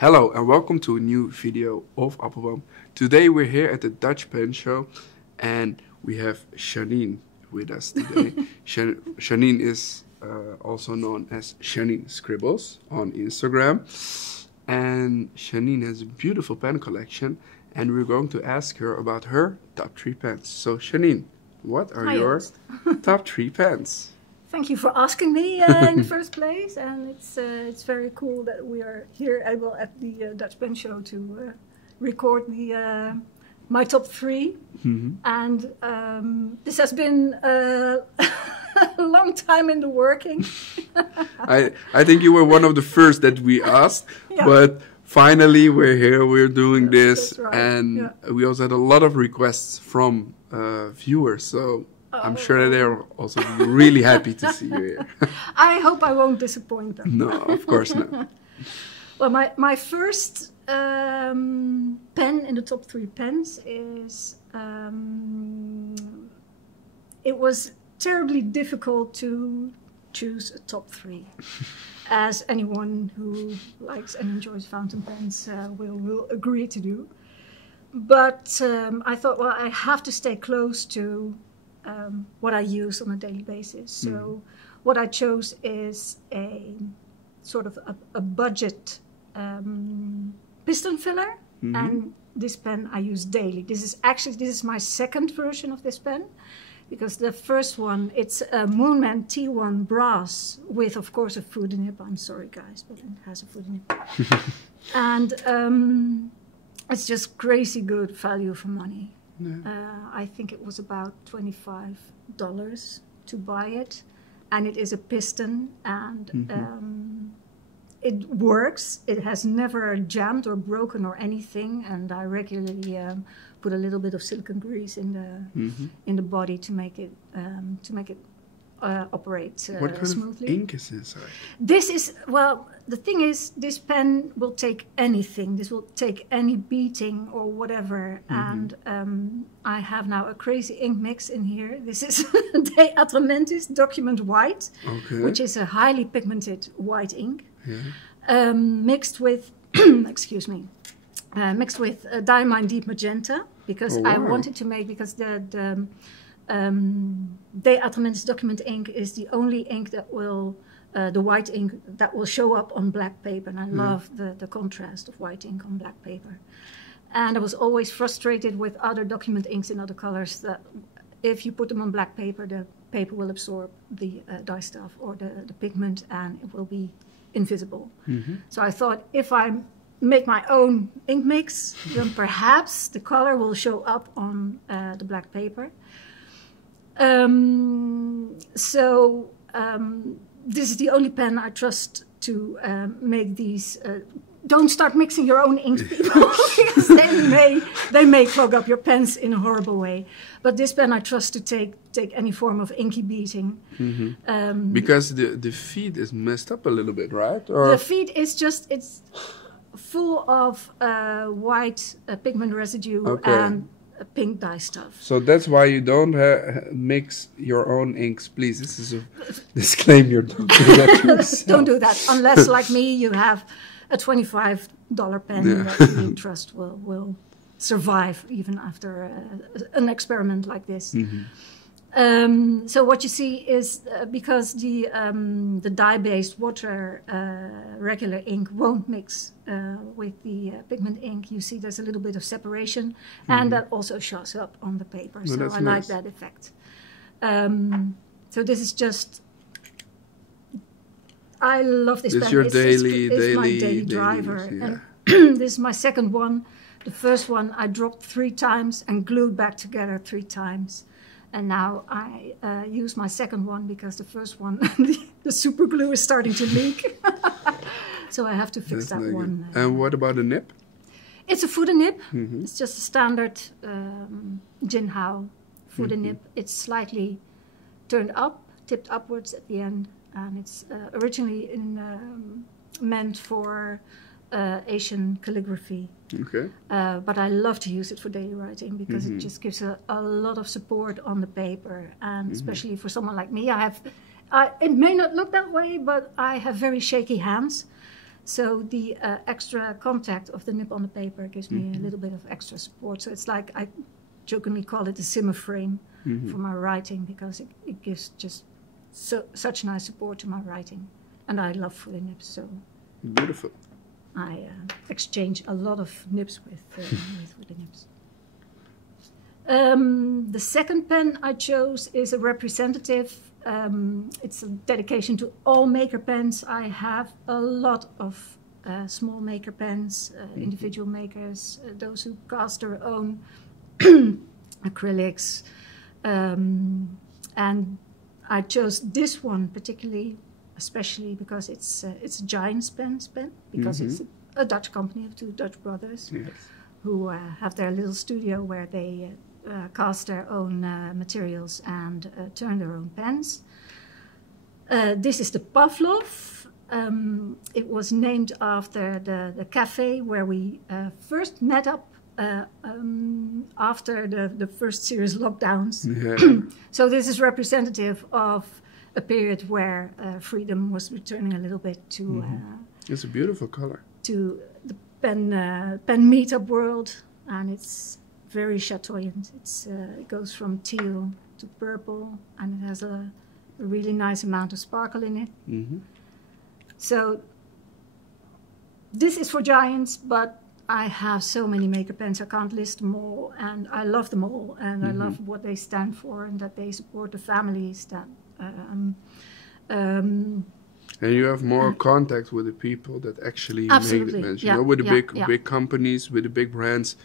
Hello and welcome to a new video of Appelboom. Today we're here at the Dutch Pen Show and we have Janine with us today. Janine is also known as janinescribbles on Instagram. And Janine has a beautiful pen collection and we're going to ask her about her top 3 pens. So Janine, what are your top 3 pens? Thank you for asking me in the first place, and it's very cool that we are here able at the Dutch Pen Show to record my top 3. Mm-hmm. And this has been a long time in the working. I think you were one of the first that we asked, yeah. But finally we're here, we're doing this, right. And we also had a lot of requests from viewers, so I'm sure that they're also really happy to see you here. I hope I won't disappoint them. No, of course not. Well, my first pen in the top 3 pens is... it was terribly difficult to choose a top 3. As anyone who likes and enjoys fountain pens will agree to do. But I thought, well, I have to stay close to what I use on a daily basis. So what I chose is a sort of a budget piston filler, and this pen I use daily. This is my second version of this pen, because the first one, it's a Moonman T1 brass with, of course, a foot nib. I'm sorry, guys, but it has a foot nib. And it's just crazy good value for money. Yeah. I think it was about $25 to buy it, and it is a piston, and it works. It has never jammed or broken or anything, and I regularly put a little bit of silicone grease in the body to make it operate smoothly. What kind of ink is inside? This is, well, the thing is, this pen will take anything. This will take any beating or whatever. And I have now a crazy ink mix in here. This is De Atramentis Document White, which is a highly pigmented white ink, mixed with, excuse me, mixed with Diamine Deep Magenta, because I wanted to make, because the De Atramentis Document ink is the only ink that will, the white ink that will show up on black paper, and I love the contrast of white ink on black paper. And I was always frustrated with other document inks in other colors that if you put them on black paper, the paper will absorb the dye stuff or the pigment, and it will be invisible. So I thought, if I make my own ink mix, then perhaps the color will show up on the black paper. This is the only pen I trust to make these. Don't start mixing your own inks, people, because they may clog up your pens in a horrible way. But this pen I trust to take any form of inky beating. Because the feed is messed up a little bit, right? Or? The feed is just, it's full of white pigment residue and pink dye stuff. So that's why you don't mix your own inks, please. This is a disclaimer. Don't do that yourself. Don't do that, unless, like me, you have a $25 pen that you trust will survive even after an experiment like this. So what you see is because the dye-based water regular ink won't mix with the pigment ink, you see there's a little bit of separation, and that also shows up on the paper. So I like that effect. So this is just, I love this pen. It's your it's my daily driver. Yeah. And this is my second one. The first one I dropped 3 times and glued back together 3 times. And now I use my second one because the first one, the super glue is starting to leak. So I have to fix that one. And what about the nib? It's a footer nib. It's just a standard Jinhao footer nib. It's slightly turned up, tipped upwards at the end. And it's originally meant for Asian calligraphy. But I love to use it for daily writing because it just gives a lot of support on the paper, and especially for someone like me, it may not look that way, but I have very shaky hands, So the extra contact of the nib on the paper gives me a little bit of extra support. So it's like I jokingly call it a simmer frame for my writing, because it gives just such nice support to my writing. And I love footy nibs, so beautiful. I exchange a lot of nibs with footy nibs. The second pen I chose is a representative. It's a dedication to all maker pens. I have a lot of small maker pens, individual makers, those who cast their own acrylics. And I chose this one particularly, especially because it's a Giants pen, because it's a Dutch company of two Dutch brothers who have their little studio where they cast their own materials and turn their own pens. This is the Pavlov. It was named after the cafe where we first met up after the first serious lockdowns. So this is representative of a period where freedom was returning a little bit to... it's a beautiful color. To the pen meetup world, and it's very chatoyant. It goes from teal to purple, and it has a really nice amount of sparkle in it. So this is for Giants, but I have so many maker pens, I can't list them all, and I love them all, and I love what they stand for, and that they support the families that... and you have more contact with the people that actually make the pens. You know, with the big companies, with the big brands.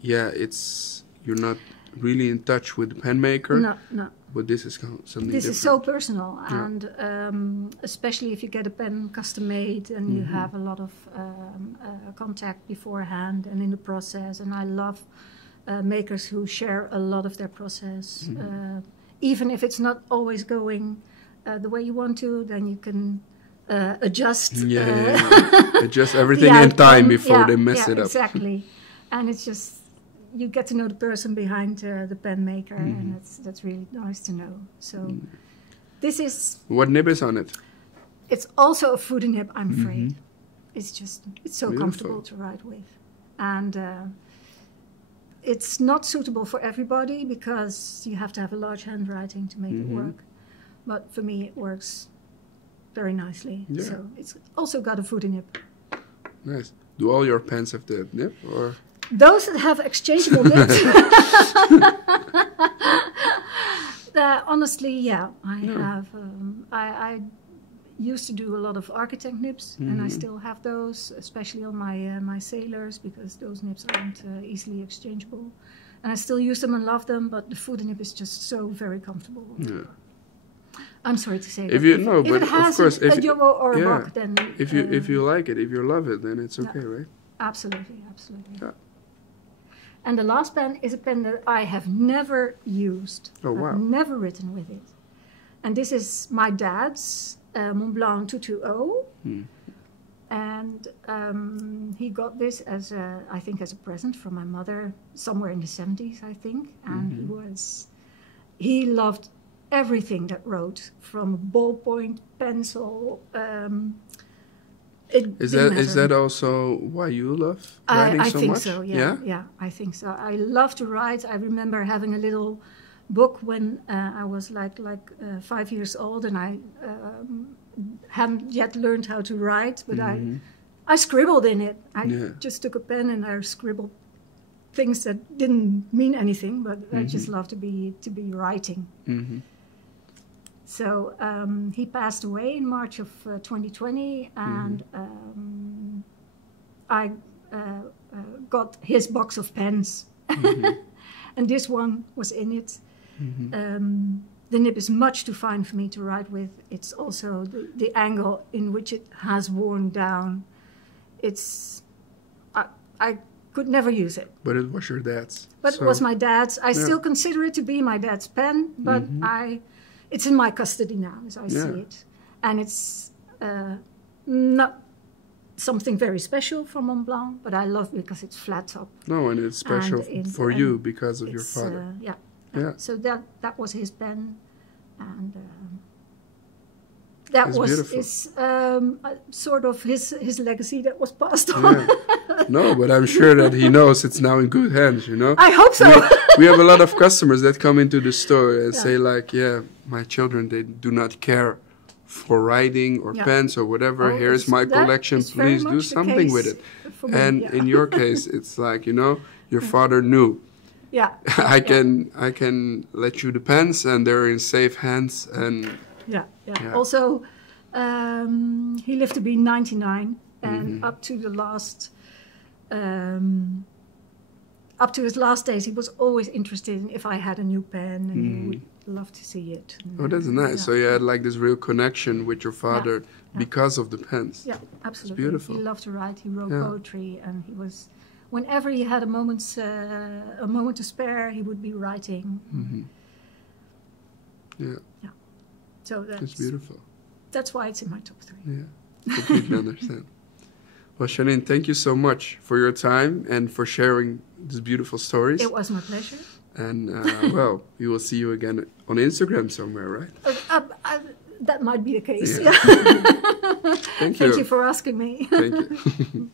You're not really in touch with the pen maker. No. But this is something This different. is so personal, and especially if you get a pen custom made and you have a lot of contact beforehand and in the process. And I love makers who share a lot of their process. Even if it's not always going the way you want to, then you can adjust. Adjust everything in time before they mess it up. Exactly. And it's just, you get to know the person behind the pen maker, and that's really nice to know. So this is... What nib is on it? It's also a footy nib, I'm afraid. It's so comfortable to write with. And it's not suitable for everybody because you have to have a large handwriting to make it work. But for me, it works very nicely. So it's also got a footy nib. Nice. Do all your pens have the nib, or...? Those that have exchangeable nibs. Honestly, I have. I used to do a lot of architect nibs, and I still have those, especially on my sailors, because those nibs aren't easily exchangeable. And I still use them and love them, but the footy nib is just so very comfortable. I'm sorry to say if that. But it has of course, a jumbo or a rock, then if you like it, if you love it, then it's okay, right? Absolutely. And the last pen is a pen that I have never used. Oh, wow. I've never written with it. And this is my dad's Montblanc 220. And he got this as I think as a present from my mother somewhere in the 70s, I think. And he loved everything that wrote, from a ballpoint, pencil. Is that also why you love writing so much? I think so, yeah, I think so. I love to write. I remember having a little book when I was like 5 years old, and I hadn't yet learned how to write, but I scribbled in it. I just took a pen and I scribbled things that didn't mean anything, but I just love to be writing. So he passed away in March of 2020, and I got his box of pens, and this one was in it. The nib is much too fine for me to write with. It's also the angle in which it has worn down. I could never use it. But it was your dad's. But it was my dad's. I still consider it to be my dad's pen, but it's in my custody now, as I see it. And it's not something very special from Montblanc, but I love it because it's flat top. No, and it's special for you because of your father. So that was his pen, and that It's was beautiful. sort of his legacy that was passed on. Yeah. No, but I'm sure that he knows it's now in good hands, you know? I hope so. We have a lot of customers that come into the store and Yeah. say like, yeah, my children, they do not care for writing or Yeah. pens or whatever. Oh, Here's my that collection, is very please do much the something case with it. for me, And yeah. in your case, it's like, you know, your father knew. Yeah. I can let you the pens and they're in safe hands. And Yeah. Yeah. Also, he lived to be 99, and Mm-hmm. up to his last days, he was always interested in if I had a new pen, and he would love to see it. And, Oh, that's nice. yeah. So you had like this real connection with your father because of the pens. Yeah, absolutely. beautiful. He loved to write. He wrote Yeah. poetry, and he was, whenever he had a moment to spare, he would be writing. Mm-hmm. Yeah, So it's beautiful. that's why it's in my top 3. Yeah, completely understand. Well, Janine, thank you so much for your time and for sharing these beautiful stories. It was my pleasure. And well, we will see you again on Instagram somewhere, right? That might be the case. Yeah. Yeah. Thank you. Thank you for asking me. Thank you.